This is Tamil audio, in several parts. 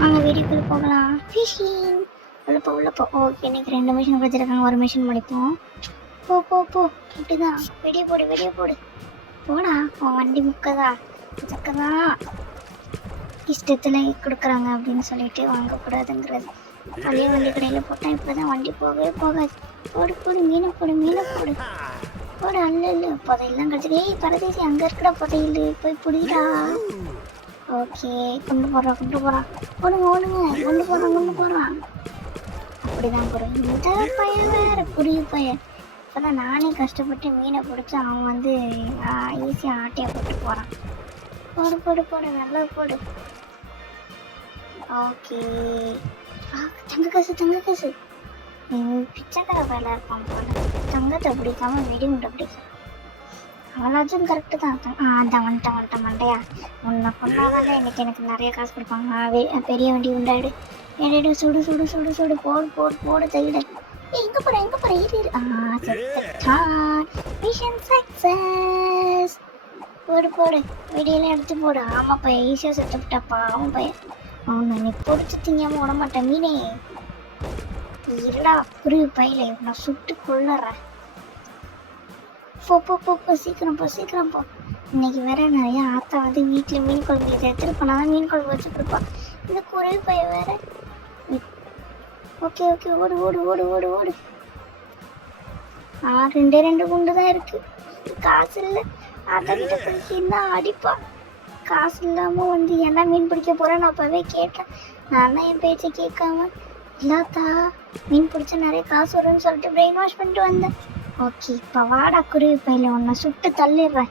வாங்க வீடியோக்குள்ளே போகலாம். ஃபிஷிங் உள்ளப்போ ஓகே. இன்னைக்கு 2 மிஷின் வச்சுருக்காங்க, ஒரு மிஷின் முடிப்போம். போ போ போ இப்படிதான். வெளியே போடு போடா. வண்டி முக்கதா சக்கதான் இஷ்டத்தில் கொடுக்குறாங்க அப்படின்னு சொல்லிட்டு வாங்கக்கூடாதுங்கிறது. பழைய வண்டி கடையில் போட்டால் இப்போ தான் வண்டி போகவே போகாது. போடு மீனை போடு அல்ல புதையெல்லாம் கிடச்சிது. ஏய் பரதேசி, அங்கே இருக்கிற புதையல் போய் பிடிடா. ஓகே, கொண்டு போகிறான் கொண்டு போகிறான். அப்படிதான் போகிறோம். இந்த பையன் வேறு புரிய பையன். இப்போ தான் நானே கஷ்டப்பட்டு மீனை பிடிச்சி அவன் வந்து ஈஸியாக ஆட்டையை போட்டு போகிறான். போடு நல்லா போடு. ஓகே, தங்க காசு பிச்சைக்கார வேலை இருப்பான் போல. தங்கத்தை பிடிக்காம வெடிமுட்டை பிடிக்கும். அவளாச்சும் கரெக்டு தான். அந்த வந்துட்டான் மண்டையா. உன்னை கொண்டாதாங்க இன்னைக்கு எனக்கு நிறைய காசு கொடுப்பாங்க. பெரிய வண்டி உண்டாயிடு. எடு சுடு போடு தையிட. எங்கே போகிற இரு. செத்துட்டான். Mission success. போடு வெடியெல்லாம் எடுத்து போடு. ஆமாம் பையன் ஈஸியாக செத்துட்டாப்பா. அவன் பையன் அவனை நீ பொறிச்சு திங்காமல் விட மாட்டேன் மீனே. இருடா குருவி பையில நான் சுட்டு கொள்ளுறேன். போ சீக்கிரம் போ. இன்னைக்கு வேற நிறைய ஆத்தா வந்து வீட்டில் மீன் குழம்பு எடுத்துட்டு போனாதான் மீன் குழம்பு வச்சு கொடுப்பான். இந்த குருவி பைய வேற. ஓகே ஓடு. 2 குண்டு தான் இருக்கு. காசு இல்லை. ஆத்தா கிட்ட பிடிச்சின்னா அடிப்பா. காசு இல்லாமல் வந்து என்ன மீன் பிடிக்க போகிறேன்னு நான் அப்போவே கேட்டேன். நான் என் பேச்சை கேட்காம இல்லாத்தா மீன் பிடிச்சா நிறைய காசு வரும்னு சொல்லிட்டு பிரெயின் வாஷ் பண்ணிட்டு வந்தேன். ஓகே, இப்போ வாடா குருவி பையில உன்னை சுட்டு தள்ளிடுறேன்.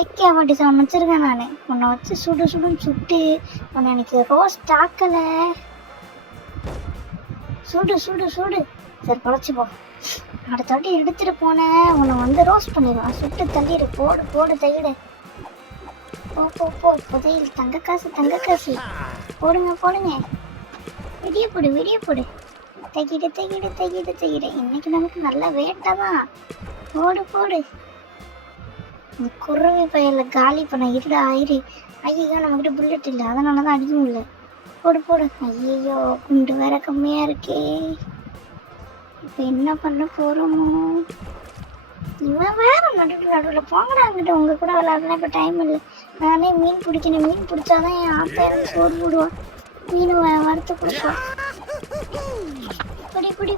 எக்கே வாட்டி சமைச்சிருக்கேன் நான். உன்னை வச்சு சுடுன்னு சுட்டு உன்னை எனக்கு ரோஸ்ட் ஆக்கலை. சுடு சரி குழச்சிப்போ. அடுத்த வாட்டி எடுத்துட்டு போனேன் உன்னை வந்து ரோஸ்ட் பண்ணிடுவான். சுட்டு தள்ளிடு. போடு தையிடு. போ புதையில் தங்க காசு போடுங்க. வெளியே போடு. தைக்கிடு. இன்னைக்கு நமக்கு நல்ல வேட்டை தான். போடு. இந்த குருவி பையில காலி பண்ண இருடா ஆயிரு. ஐயோ நம்மகிட்ட புல்லட் இல்லை, அதனால தான் அடிக்க முடியல. போடு. ஐயோ குண்டு வேற கம்மியாக இருக்கே. இப்போ என்ன பண்ண போகிறோமோ? இவன் வேற நடுவில் போங்கடா அங்கிட்ட. உங்கள் கூட விளையாடலாம் இப்போ டைம் இல்லை. நானே மீன் பிடிக்கணும். மீன் பிடிச்சாதான் என் ஆத்தா எனக்கு சோறு போடுவான். மீன் வறுத்து கொடுப்பான். புடி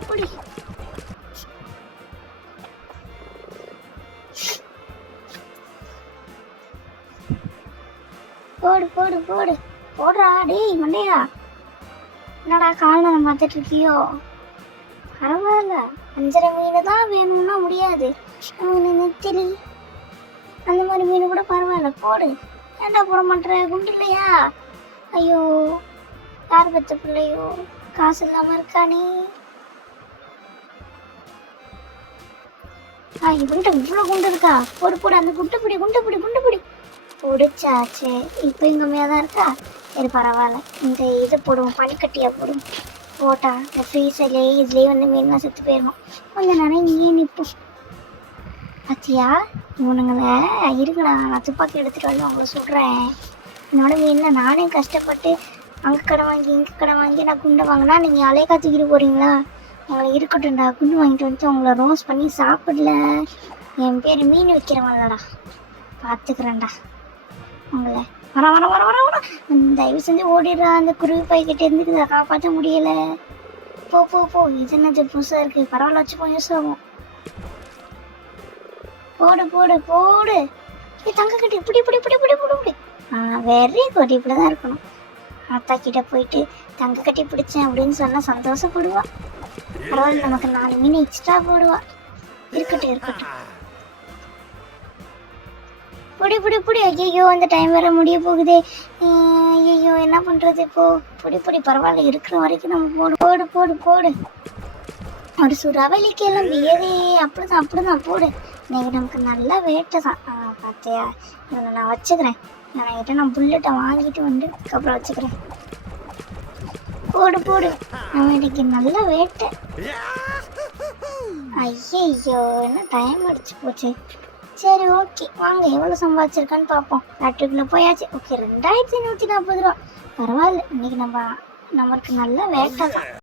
போடுறா. டேய் மண்டையா, என்னடா கால்நடம் பார்த்துட்டு இருக்கியோ? பரவாயில்ல, 5.5 மீன் தான் வேணும்னா முடியாது. மீன் நெத்திலி அந்த மாதிரி மீன் கூட பரவாயில்ல. போடு. ஏன்டா போட மாட்டேற? குண்டு இல்லையா? ஐயோ, யார் பெற்ற பிள்ளையோ காசு இல்லாமல் இருக்கானே. இவன்கிட்ட இவ்வளோ குண்டு இருக்கா? போடு அந்த குண்டு பிடி. பிடிச்சாச்சு. இப்போ இங்கே மேலே தான் இருக்கா. சரி பரவாயில்ல, இந்த இதை போடுவோம், பனிக்கட்டியாக போடுவோம். போட்டா இந்த ஃப்ரீசர்லேயே இதுலேயே வந்து மீன்லாம் செத்து போயிடுவோம். கொஞ்சம் நேரம் இங்கேயே நிற்போம். பாத்தியா இவனுங்களை? இருக்குடா, நான் துப்பாக்கி எடுத்துகிட்டு வந்து அவங்கள சொல்கிறேன். என்னோட மீனில் நானே கஷ்டப்பட்டு அங்கே கடை வாங்கி இங்கே கடை வாங்கி நான் குண்டை வாங்கினா நீங்கள் அலையக்கா தூக்கிட்டு போகிறீங்களா? உங்களை இருக்கட்டும்டா. குண்டு வாங்கிட்டு வந்து உங்களை ரோஸ் பண்ணி சாப்பிடல. என் பேர் மீன் வைக்கிறவன்லடா, பார்த்துக்கிறேன்டா உங்களை. வர தயவு செஞ்சு ஓடிடுறா. அந்த குருவி பைக்கிட்ட இருந்து இதை காப்பாற்ற முடியலை. போ. இது என்னது புதுசாக இருக்குது? பரவாயில்ல, வச்சுப்போம், யூஸ் ஆகும். போடு. தங்க கட்டி இப்படி வெரி குட். இப்படி தான் இருக்கணும். அத்தா கிட்ட போயிட்டு தங்க கட்டி பிடிச்சேன் அப்படின்னு சொன்னால் சந்தோஷப்படுவா. பரவாயில்ல, நமக்கு 4 மீன் எக்ஸ்ட்ரா போடுவா. இருக்கட்டும். புடி. ஐயோ, அந்த டைம் வேற முடிய போகுதே. ஐயோ, என்ன பண்ணுறது? புடி. பரவாயில்ல, இருக்கிற வரைக்கும் நம்ம போடு. ஒரு சுறாவளி கிளம்பியதே. அப்படிதான் போடு. இன்னைக்கு நமக்கு நல்ல வேட்டை தான். பார்த்தியா, இவனை நான் வச்சுக்கிறேன். நான் புல்லட்டை வாங்கிட்டு வந்து அதுக்கப்புறம் வச்சுக்கிறேன். போடு. நம்ம இன்னைக்கு நல்ல வேட்டை. ஐயோ, என்ன டைம் அடிச்சு போச்சு. சரி ஓகே வாங்க எவ்வளோ சம்பாதிச்சிருக்கான்னு பார்ப்போம். ஃபேக்ட்ரிக்குள்ளே போயாச்சு. ஓகே 2140 ரூபா பரவாயில்ல. இன்னைக்கு நம்மளுக்கு நல்ல வேட்டை தான்.